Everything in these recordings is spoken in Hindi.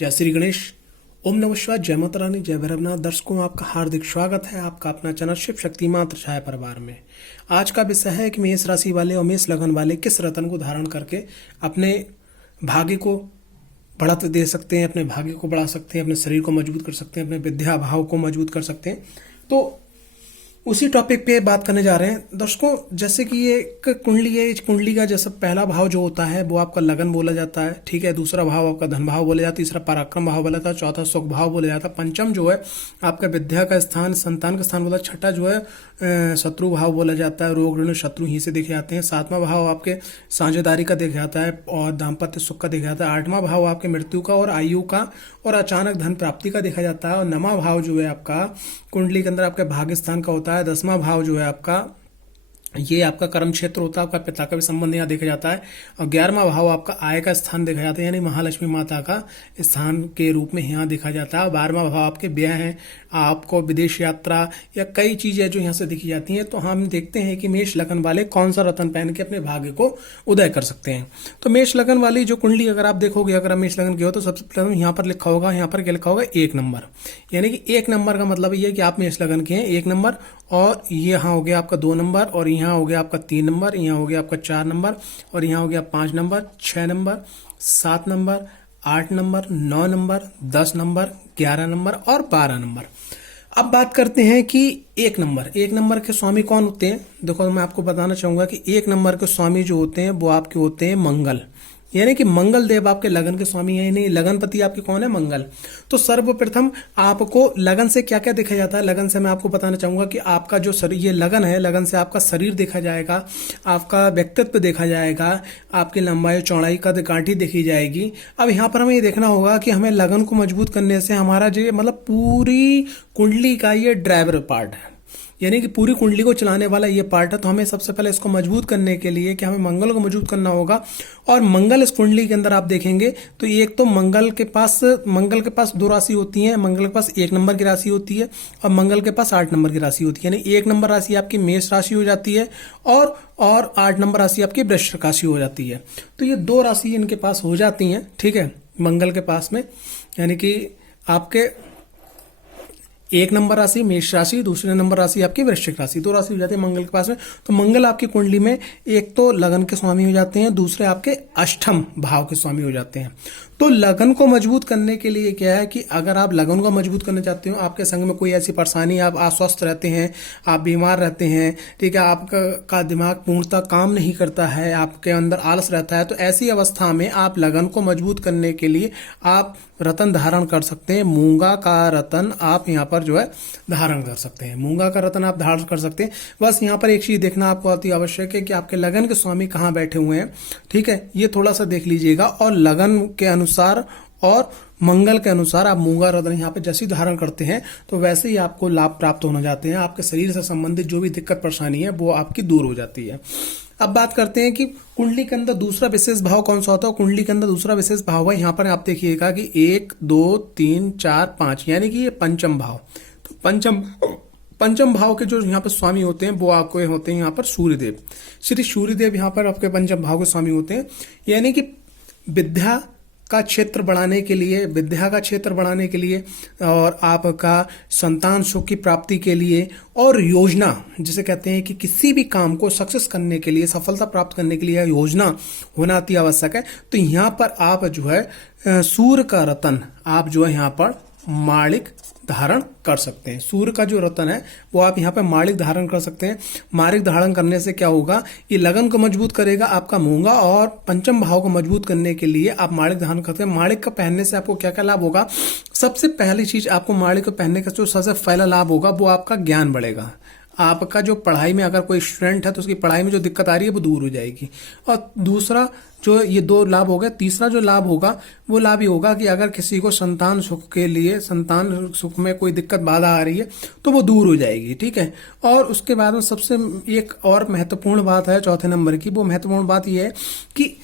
जय श्री गणेश। ओम नमः शिवाय। जय माता रानी, जय भैरवनाथ। दर्शकों, आपका हार्दिक स्वागत है आपका अपना चैनल शिव शक्ति मात्र छाया परिवार में। आज का विषय है कि मेष राशि वाले और मेष लगन वाले किस रत्न को धारण करके अपने भाग्य को बढ़त दे सकते हैं, अपने भाग्य को बढ़ा सकते हैं, अपने शरीर को मजबूत कर सकते हैं, अपने विद्या भाव को मजबूत कर सकते हैं। तो उसी टॉपिक पे बात करने जा रहे हैं दर्शकों। जैसे कि ये एक कुंडली है, इस कुंडली का जैसे पहला भाव जो होता है वो आपका लगन बोला जाता है, ठीक है। दूसरा भाव आपका धन भाव बोला जाता है, तीसरा पराक्रम भाव बोला जाता है, चौथा सुख भाव बोला जाता है, पंचम जो है आपका विद्या का स्थान, संतान का स्थान बोला, छठा जो है शत्रु भाव बोला जाता है, रोग ऋण शत्रु ही से देखे जाते हैं। सातवां भाव आपके साझेदारी का देखा जाता है और दाम्पत्य सुख का देखा जाता है। आठवां भाव आपके मृत्यु का और आयु का और अचानक धन प्राप्ति का देखा जाता है। और नवां भाव जो है आपका कुंडली के अंदर आपके भाग्य स्थान का होता है। 10वां भाव जो है आपका ये आपका कर्म क्षेत्र होता है, आपका पिता का भी संबंध यहाँ देखा जाता है। और 11वां भाव आपका आय का स्थान देखा जाता है, यानी महालक्ष्मी माता का स्थान के रूप में यहाँ देखा जाता है। और 12वां भाव आपके व्यय है, आपको विदेश यात्रा या कई चीजें जो यहाँ से देखी जाती हैं। तो हम देखते हैं कि मेष लगन वाले कौन सा रत्न पहन के अपने भाग्य को उदय कर सकते हैं। तो मेष लगन वाली जो कुंडली अगर आप देखोगे, अगर आप मेष लगन की हो तो सबसे पहले यहाँ पर लिखा होगा, यहाँ पर क्या लिखा होगा, 1 नंबर। यानी कि 1 नंबर का मतलब ये है कि आप मेष लगन के हैं, 1 नंबर। और ये यहाँ हो गया आपका 2 नंबर, और यहाँ हो गया आपका 3 नंबर, यहाँ हो गया आपका 4 नंबर, और यहाँ हो गया 5 number, 6 number, 7 number, 8 number, 9 number, 10 number, 11 number और 12 नंबर। अब बात करते हैं कि 1 नंबर, 1 नंबर के स्वामी कौन होते हैं। देखो, मैं आपको बताना चाहूंगा कि 1 नंबर के स्वामी जो होते हैं वो आपके होते हैं मंगल, यानी कि मंगल देव आपके लगन के स्वामी है। नहीं, लगनपति आपके कौन है, मंगल। तो सर्वप्रथम आपको लगन से क्या क्या देखा जाता है। लगन से मैं आपको बताना चाहूंगा कि आपका जो शरीर, ये लगन है, लगन से आपका शरीर देखा जाएगा, आपका व्यक्तित्व देखा जाएगा, आपकी लंबाई चौड़ाई का गांठी देखी जाएगी। अब यहाँ पर हमें ये देखना होगा कि हमें लगन को मजबूत करने से हमारा जो मतलब पूरी कुंडली का ये ड्राइवर पार्ट है, यानी कि पूरी कुंडली को चलाने वाला ये पार्ट है। तो हमें सबसे पहले इसको मजबूत करने के लिए कि हमें मंगल को मजबूत करना होगा। और मंगल इस कुंडली के अंदर आप देखेंगे तो एक तो मंगल के पास 2 राशि होती है। मंगल के पास 1 नंबर की राशि होती है और मंगल के पास 8 नंबर की राशि होती है। यानी 1 नंबर राशि आपकी मेष राशि हो जाती है और 8 नंबर राशि आपकी वृश्चिक राशि हो जाती है। तो ये 2 राशि इनके पास हो जाती हैं, ठीक है, मंगल के पास में। यानी कि आपके 1 नंबर राशि मेष राशि, दूसरे नंबर राशि आपकी वृश्चिक राशि, 2 राशि हो जाती है मंगल के पास में। तो मंगल आपकी कुंडली में एक तो लगन के स्वामी हो जाते हैं, दूसरे आपके अष्टम भाव के स्वामी हो जाते हैं। तो लगन को मजबूत करने के लिए क्या है कि अगर आप लगन को मजबूत करना चाहते हो, आपके संग में कोई ऐसी परेशानी, आप अस्वस्थ रहते हैं, आप बीमार रहते हैं, ठीक है, आपका दिमाग पूर्णतः काम नहीं करता है, आपके अंदर आलस रहता है, तो ऐसी अवस्था में आप लगन को मजबूत करने के लिए आप रतन धारण कर सकते हैं। मूंगा का रतन आप यहाँ पर जो है धारण कर सकते हैं, मूंगा का रतन आप धारण कर सकते हैं। बस यहाँ पर एक चीज देखना आपको अति आवश्यक है कि आपके लगन के स्वामी कहाँ बैठे हुए हैं, ठीक है, ये थोड़ा सा देख लीजिएगा। और लगन के अनुसार और मंगल के अनुसार आप मूंगा रत्न यहाँ पे जैसे धारण करते हैं तो वैसे ही आपको लाभ प्राप्त होने जाते हैं। आपके शरीर से संबंधित जो भी दिक्कत परेशानी है वो आपकी दूर हो जाती है। अब बात करते हैं कि कुंडली के अंदर दूसरा विशेष भाव कौन सा होता है। कुंडली के अंदर दूसरा विशेष भाव है, यहाँ पर आप देखिएगा कि 1 2 3 4 5, यानी कि ये पंचम भाव। तो पंचम भाव के जो यहाँ पर स्वामी होते हैं वो आपको होते हैं यहाँ पर सूर्यदेव। श्री सूर्यदेव यहाँ पर आपके पंचम भाव के स्वामी होते हैं, यानी कि विद्या का क्षेत्र बढ़ाने के लिए, विद्या का क्षेत्र बढ़ाने के लिए और आपका संतान सुख की प्राप्ति के लिए और योजना, जिसे कहते हैं कि किसी भी काम को सक्सेस करने के लिए, सफलता प्राप्त करने के लिए योजना होना अति आवश्यक है। तो यहाँ पर आप जो है सूर्य का रतन आप जो है यहाँ पर माणिक धारण कर सकते हैं। सूर्य का जो रतन है वो आप यहाँ पे माणिक धारण कर सकते हैं। माणिक धारण करने से क्या होगा, ये लगन को मजबूत करेगा आपका मूंगा, और पंचम भाव को मजबूत करने के लिए आप माणिक धारण करते हैं। माणिक का पहनने से आपको क्या क्या लाभ होगा। सबसे पहली चीज, आपको माणिक को पहनने का जो सबसे पहला लाभ होगा वो आपका ज्ञान बढ़ेगा। आपका जो पढ़ाई में अगर कोई स्टूडेंट है तो उसकी पढ़ाई में जो दिक्कत आ रही है वो दूर हो जाएगी। और दूसरा जो ये 2 लाभ हो गए, तीसरा जो लाभ होगा वो लाभ ये होगा कि अगर किसी को संतान सुख के लिए, संतान सुख में कोई दिक्कत बाधा आ रही है तो वो दूर हो जाएगी, ठीक है। और उसके बाद में सबसे एक और महत्वपूर्ण बात है 4थे नंबर की, वो महत्वपूर्ण बात ये है कि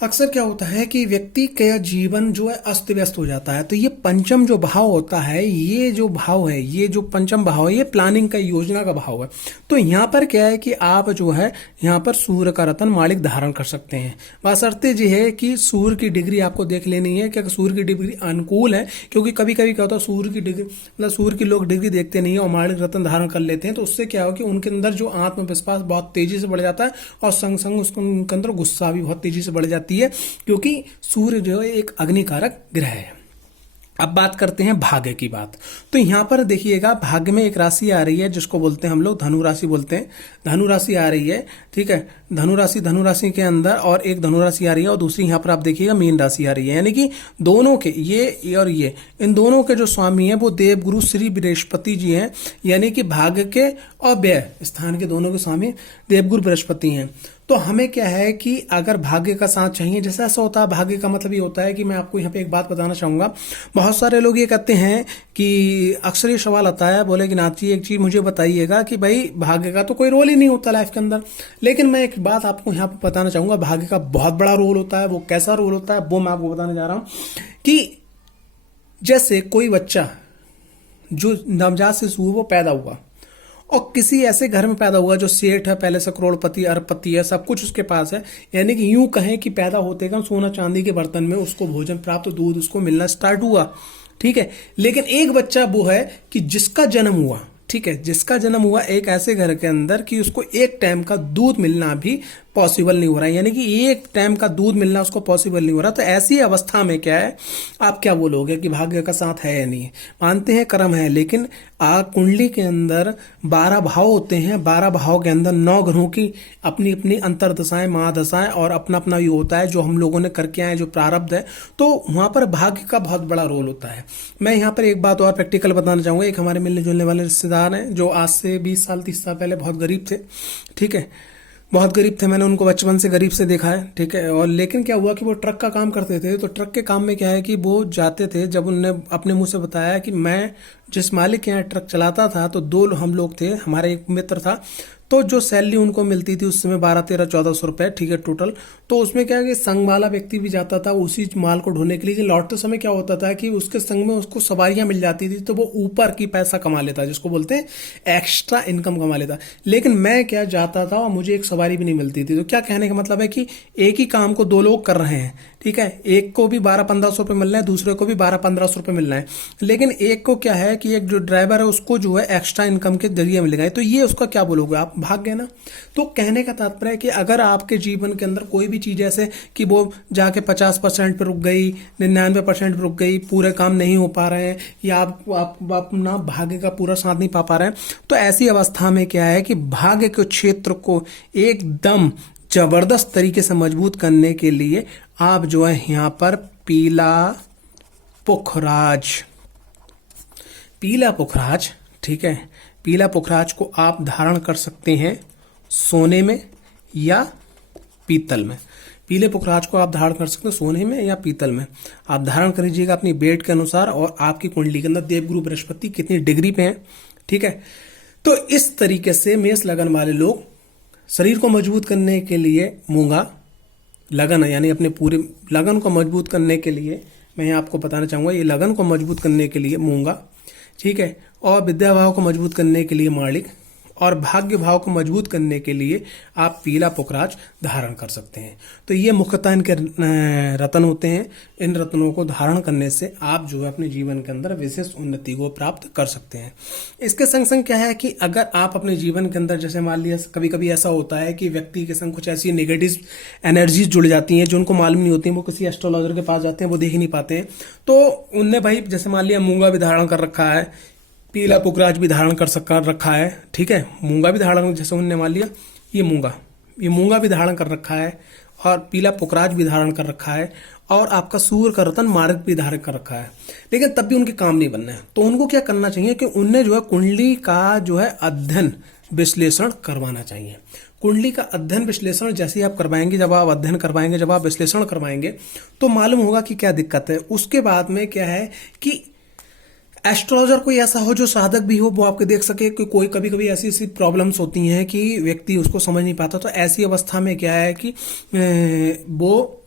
अक्सर क्या होता है कि व्यक्ति का जीवन जो है अस्त व्यस्त हो जाता है। तो ये पंचम जो भाव होता है, ये जो भाव है, ये जो पंचम भाव है, ये प्लानिंग का, योजना का भाव है। तो यहाँ पर क्या है कि आप जो है यहाँ पर सूर्य का रत्न माणिक धारण कर सकते हैं। बशर्ते ये है कि सूर्य की डिग्री आपको देख लेनी है कि सूर्य की डिग्री अनुकूल है, क्योंकि कभी कभी क्या होता है सूर्य की डिग्री मतलब सूर्य की लोग डिग्री देखते नहीं है और माणिक रत्न धारण कर लेते हैं। तो उससे क्या हो कि उनके अंदर जो आत्मविश्वास बहुत तेजी से बढ़ जाता है और संग संग उनके अंदर गुस्सा भी बहुत तेजी से बढ़ जाती है, क्योंकि सूर्य जो है एक अग्निकारक ग्रह है। अब बात करते हैं भाग्य की बात। तो यहां पर देखिएगा, भाग्य में एक राशि आ रही है जिसको बोलते हैं हम लोग धनु राशि बोलते हैं। धनु राशि आ रही है, ठीक है। धनु राशि के अंदर और एक धनु राशि आ रही है और दूसरी यहां पर आप देखिएगा मीन राशि आ रही है। यानी कि दोनों के ये और ये, इन दोनों के जो स्वामी है वो देवगुरु श्री बृहस्पति जी हैं। यानी कि भाग्य के और व्यय स्थान के दोनों के स्वामी देवगुरु बृहस्पति हैं। तो हमें क्या है कि अगर भाग्य का साथ चाहिए, जैसे ऐसा होता है, भाग्य का मतलब ये होता है कि मैं आपको यहाँ पे एक बात बताना चाहूंगा। बहुत सारे लोग ये कहते हैं कि अक्सर ये सवाल आता है, बोले कि नाथ जी एक चीज मुझे बताइएगा कि भाई भाग्य का तो कोई रोल ही नहीं होता लाइफ के अंदर। लेकिन मैं एक बात आपको यहाँ पे बताना चाहूंगा, भाग्य का बहुत बड़ा रोल होता है। वो कैसा रोल होता है वो मैं आपको बताने जा रहा हूं कि जैसे कोई बच्चा जो नवजात शिशु वो पैदा हुआ और किसी ऐसे घर में पैदा हुआ जो सेठ है, पहले से करोड़पति अरबपति है, सब कुछ उसके पास है। यानी कि यूं कहें कि पैदा होते का सोना चांदी के बर्तन में उसको भोजन प्राप्त, दूध उसको मिलना स्टार्ट हुआ, ठीक है। लेकिन एक बच्चा वो है कि जिसका जन्म हुआ, ठीक है, जिसका जन्म हुआ एक ऐसे घर के अंदर कि उसको एक टाइम का दूध मिलना भी पॉसिबल नहीं हो रहा है। यानी कि एक टाइम का दूध मिलना उसको पॉसिबल नहीं हो रहा। तो ऐसी अवस्था में क्या है, आप क्या बोलोगे कि भाग्य का साथ है या नहीं? मानते हैं कर्म है, लेकिन कुंडली के अंदर 12 भाव होते हैं। 12 भाव के अंदर 9 ग्रहों की अपनी अपनी अंतरदशाएं, महादशाएं और अपना अपना ये होता है जो हम लोगों ने करके आए, जो प्रारब्ध है। तो वहां पर भाग्य का बहुत बड़ा रोल होता है। मैं यहाँ पर एक बात और प्रैक्टिकल बताना चाहूंगा। एक हमारे मिलने जुलने वाले रिश्तेदार हैं जो आज से 20 साल 30 साल पहले बहुत गरीब थे, ठीक है, बहुत गरीब थे। मैंने उनको बचपन से गरीब से देखा है, ठीक है। और लेकिन क्या हुआ कि वो ट्रक का काम करते थे। तो ट्रक के काम में क्या है कि वो जाते थे, जब उनने अपने मुंह से बताया कि मैं जिस मालिक के यहाँ ट्रक चलाता था तो 2 हम लोग थे, हमारा एक मित्र था। तो जो सैलरी उनको मिलती थी उस समय 12-13-1400 रुपए, ठीक है, टोटल। तो उसमें क्या है कि संग वाला व्यक्ति भी जाता था उसी माल को ढोने के लिए। लौटते समय क्या होता था कि उसके संग में उसको सवारियां मिल जाती थी, तो वो ऊपर की पैसा कमा लेता, जिसको बोलते हैं एक्स्ट्रा इनकम कमा लेता। लेकिन मैं क्या जाता था और मुझे एक सवारी भी नहीं मिलती थी। तो क्या कहने का मतलब है कि एक ही काम को 2 लोग कर रहे हैं, ठीक है। एक को भी 12-1500 रुपए मिल रहा है, दूसरे को भी 12-1500 रुपए मिल रहा है। लेकिन एक को क्या है कि एक जो ड्राइवर है उसको जो है एक्स्ट्रा इनकम के जरिए मिलेगा। तो ये उसका क्या बोलोगे आप, भाग्य ना। तो कहने का तात्पर्य है कि अगर आपके जीवन के अंदर कोई भी चीज ऐसे कि वो जाके 50% पे रुक गई, 99% पे रुक गई, पूरे काम नहीं हो पा रहे हैं, या आप अपना भाग्य का पूरा साथ नहीं पा रहे हैं, तो ऐसी अवस्था में क्या है कि भाग्य के क्षेत्र को एकदम जबरदस्त तरीके से मजबूत करने के लिए आप जो है यहाँ पर पीला पुखराज, ठीक है, पीला पुखराज को आप धारण कर सकते हैं सोने में या पीतल में। पीले पुखराज को आप धारण कर सकते हैं सोने में या पीतल में। आप धारण कर लीजिएगा अपनी वेट के अनुसार और आपकी कुंडली के अंदर देवगुरु बृहस्पति कितनी डिग्री पे हैं, ठीक है। तो इस तरीके से मेष लगन वाले लोग शरीर को मजबूत करने के लिए मूंगा, लगन यानी अपने पूरे लगन को मजबूत करने के लिए मैं आपको बताना चाहूंगा, ये लगन को मजबूत करने के लिए मूंगा, ठीक है, और विद्या भाव को मजबूत करने के लिए माणिक, और भाग्य भाव को मजबूत करने के लिए आप पीला पुखराज धारण कर सकते हैं। तो ये मुख्यतः इनके रत्न होते हैं। इन रत्नों को धारण करने से आप जो है अपने जीवन के अंदर विशेष उन्नति को प्राप्त कर सकते हैं। इसके संग संग क्या है कि अगर आप अपने जीवन के अंदर, जैसे मान लिया कभी कभी ऐसा होता है कि व्यक्ति के संग कुछ ऐसी नेगेटिव एनर्जीज जुड़ जाती हैं जो उनको मालूम नहीं होती हैं, वो किसी एस्ट्रोलॉजर के पास जाते हैं, वो देख ही नहीं पाते हैं। तो उनने भाई जैसे मान लिया मूंगा भी धारण कर रखा है, पीला पुखराज भी धारण कर रखा है, ठीक है, मूंगा भी धारण, जैसे उन्होंने मान लिया ये मूंगा भी धारण कर रखा है और पीला पुखराज भी धारण कर रखा है और आपका सूर्य का रत्न मार्ग भी धारण कर रखा है, लेकिन तब भी उनके काम नहीं बनना है। तो उनको क्या करना चाहिए कि उन्हें जो है कुंडली का जो है अध्ययन विश्लेषण करवाना चाहिए। कुंडली का अध्ययन विश्लेषण जैसे ही आप करवाएंगे, जब आप अध्ययन करवाएंगे, जब आप विश्लेषण करवाएंगे तो मालूम होगा कि क्या दिक्कत है। उसके बाद में क्या है कि एस्ट्रोलॉजर कोई ऐसा हो जो साधक भी हो, वो आपके देख सके कि कोई कभी कभी ऐसी ऐसी प्रॉब्लम्स होती हैं कि व्यक्ति उसको समझ नहीं पाता। तो ऐसी अवस्था में क्या है कि वो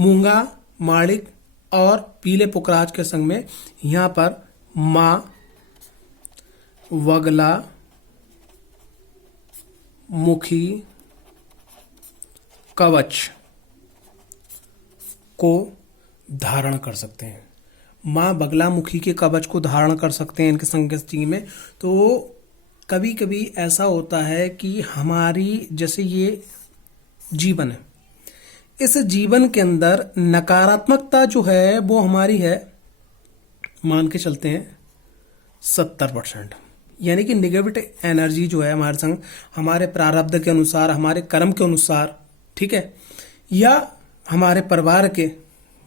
मूंगा, माणिक और पीले पुखराज के संग में यहां पर मां, वगला, मुखी, कवच को धारण कर सकते हैं। मां बगलामुखी के कवच को धारण कर सकते हैं इनके संगति में। तो कभी कभी ऐसा होता है कि हमारी जैसे ये जीवन है, इस जीवन के अंदर नकारात्मकता जो है वो हमारी है, मान के चलते हैं 70%। यानी कि निगेटिव एनर्जी जो है हमारे संग, हमारे प्रारब्ध के अनुसार, हमारे कर्म के अनुसार, ठीक है, या हमारे परिवार के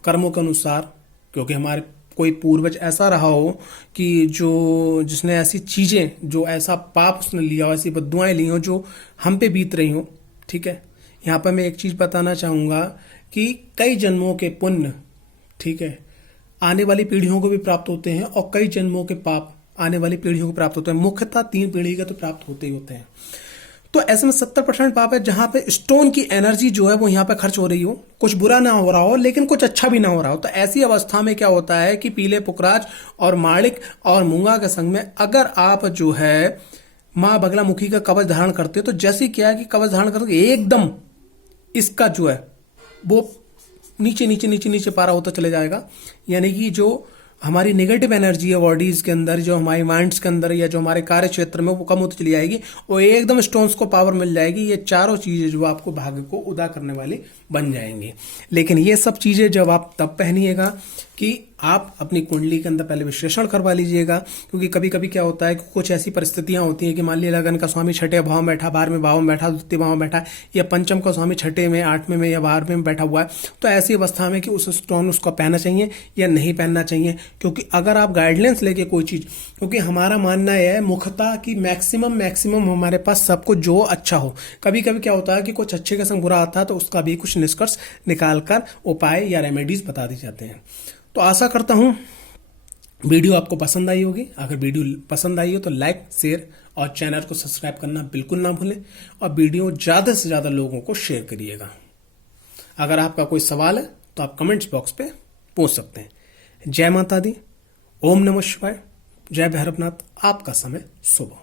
कर्मों के अनुसार, क्योंकि हमारे कोई पूर्वज ऐसा रहा हो कि जिसने ऐसी चीजें, जो ऐसा पाप उसने लिया हो, ऐसी बद्दुआएं ली हो जो हम पे बीत रही हो, ठीक है। यहाँ पर मैं एक चीज बताना चाहूंगा कि कई जन्मों के पुण्य, ठीक है, आने वाली पीढ़ियों को भी प्राप्त होते हैं और कई जन्मों के पाप आने वाली पीढ़ियों को प्राप्त होते हैं। मुख्यतः 3 पीढ़ी के तो प्राप्त होते ही होते हैं। तो ऐसे में 70% पाप है जहां पे स्टोन की एनर्जी जो है वो यहाँ पे खर्च हो रही हो, कुछ बुरा ना हो रहा हो लेकिन कुछ अच्छा भी ना हो रहा हो। तो ऐसी अवस्था में क्या होता है कि पीले पुखराज और माणिक और मूंगा के संग में अगर आप जो है मां बगलामुखी का कवच धारण करते हो, तो जैसे क्या है कि कवच धारण करके एकदम इसका जो है वो नीचे नीचे नीचे नीचे पारा होता चले जाएगा। यानी कि जो हमारी नेगेटिव एनर्जी है बॉडीज के अंदर, जो हमारी माइंड्स के अंदर या जो हमारे कार्य क्षेत्र में, वो कम होती चली जाएगी और एकदम स्टोन्स को पावर मिल जाएगी। ये चारों चीजें जो आपको भाग्य को उदा करने वाली बन जाएंगी। लेकिन ये सब चीजें जब आप तब पहनिएगा कि आप अपनी कुंडली के अंदर पहले विश्लेषण करवा लीजिएगा। क्योंकि कभी कभी क्या होता है कि कुछ ऐसी परिस्थितियां होती हैं कि मान लीजिए लगन का स्वामी छठे भाव में बैठा, 12वें भाव में बैठा, द्वितीय भाव में बैठा, या पंचम का स्वामी छठे में, 8वें में या 12वें में बैठा हुआ है, तो ऐसी अवस्था में कि उस स्टोन उसको पहनना चाहिए या नहीं पहनना चाहिए। क्योंकि अगर आप गाइडलाइंस लेके कोई चीज, क्योंकि हमारा मानना है मुख्यतः कि मैक्सिमम हमारे पास सब कुछ जो अच्छा हो। कभी कभी क्या होता है कि कुछ अच्छे का संग बुरा आता है, तो उसका भी कुछ निष्कर्ष निकालकर उपाय या रेमेडीज बता दी जाते हैं। तो आशा करता हूं वीडियो आपको पसंद आई होगी। अगर वीडियो पसंद आई हो तो लाइक, शेयर और चैनल को सब्सक्राइब करना बिल्कुल ना भूलें और वीडियो ज्यादा से ज्यादा लोगों को शेयर करिएगा। अगर आपका कोई सवाल है तो आप कमेंट्स बॉक्स पे पूछ सकते हैं। जय माता दी, ओम नमः शिवाय, जय भैरवनाथ। आपका समय शुभ हो।